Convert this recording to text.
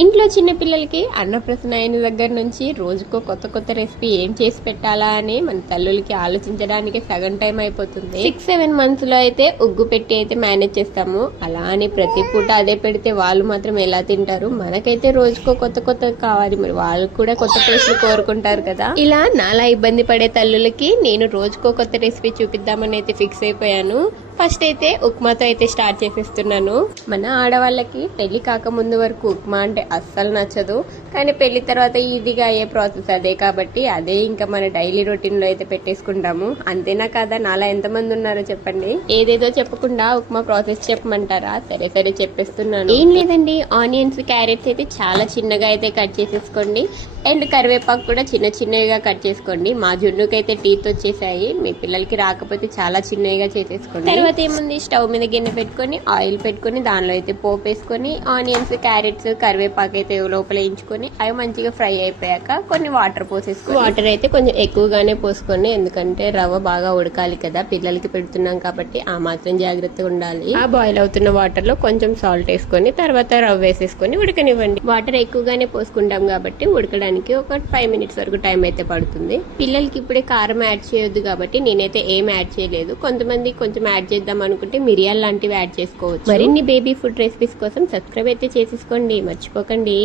ఇంట్లో చిన్న పిల్లలకి అన్నప్రసన్న అయిన దగ్గర నుంచి రోజుకో కొత్త కొత్త రెసిపీ ఏం చేసి పెట్టాలా అని మన తల్లులకి ఆలోచించడానికి సగం టైం అయిపోతుంది. 6-7 మంత్స్ లో అయితే ఉగ్గు పెట్టి అయితే మేనేజ్ చేస్తాము. అలా అని ప్రతి పూట అదే పెడితే వాళ్ళు మాత్రం ఎలా తింటారు? మనకైతే రోజుకో కొత్త కొత్త కావాలి, మరి వాళ్ళు కూడా కొత్త టేస్ట్ కోరుకుంటారు కదా. ఇలా నాలా ఇబ్బంది పడే తల్లులకి నేను రోజుకో కొత్త రెసిపీ చూపిద్దామని అయితే ఫిక్స్ అయిపోయాను. ఫస్ట్ అయితే ఉప్మాతో అయితే స్టార్ట్ చేసేస్తున్నాను. మన ఆడవాళ్ళకి పెళ్లి కాకముందు వరకు ఉప్మా అంటే అస్సలు నచ్చదు, కానీ పెళ్లి తర్వాత ఈజీగా అయ్యే ప్రాసెస్ అదే కాబట్టి అదే ఇంకా మన డైలీ రొటీన్ లో అయితే పెట్టేసుకుంటాము. అంతేనా కాదా? నాలా ఎంతమంది ఉన్నారో చెప్పండి. ఏదేదో చెప్పకుండా ఉప్మా ప్రాసెస్ చెప్పమంటారా? సరే సరే చెప్పేస్తున్నాను. ఏం లేదండి, ఆనియన్స్ క్యారెట్స్ అయితే చాలా చిన్నగా అయితే కట్ చేసేసుకోండి. అండ్ కరివేపాకు కూడా చిన్న చిన్నగా కట్ చేసుకోండి. మా జున్నుకైతే టీత్ వచ్చేసాయి, మీ పిల్లలకి రాకపోతే చాలా చిన్నగా చేసేసుకోండి. తర్వాత ఏముంది, స్టవ్ మీద గిన్నె పెట్టుకొని ఆయిల్ పెట్టుకొని దానిలో అయితే పోపు వేసుకొని ఆనియన్స్ క్యారెట్స్ కరివేపాకు అయితే లోపల వేయించుకొని అవి మంచిగా ఫ్రై అయిపోయాక కొన్ని వాటర్ పోసేసుకోండి. వాటర్ అయితే కొంచెం ఎక్కువగానే పోసుకోండి, ఎందుకంటే రవ్వ బాగా ఉడకాలి కదా, పిల్లలకి పెడుతున్నాం కాబట్టి ఆ మాత్రం జాగ్రత్తగా ఉండాలి. ఆ బాయిల్ అవుతున్న వాటర్ లో కొంచెం సాల్ట్ వేసుకొని తర్వాత రవ్వ వేసేసుకొని ఉడకనివ్వండి. వాటర్ ఎక్కువగానే పోసుకుంటాం కాబట్టి ఉడకడానికి ఒక 5 మినిట్స్ వరకు టైం అయితే పడుతుంది. పిల్లలకి ఇప్పుడే కారం యాడ్ చేయొద్దు కాబట్టి నేనైతే ఏం యాడ్ చేయలేదు. కొంతమంది కొంచెం యాడ్ చేద్దాం అనుకుంటే మిరియాలు లాంటివి యాడ్ చేసుకోవచ్చు. మరిన్ని బేబీ ఫుడ్ రెసిపీస్ కోసం సబ్స్క్రైబ్ అయితే చేసేసుకోండి, మర్చిపోకండి.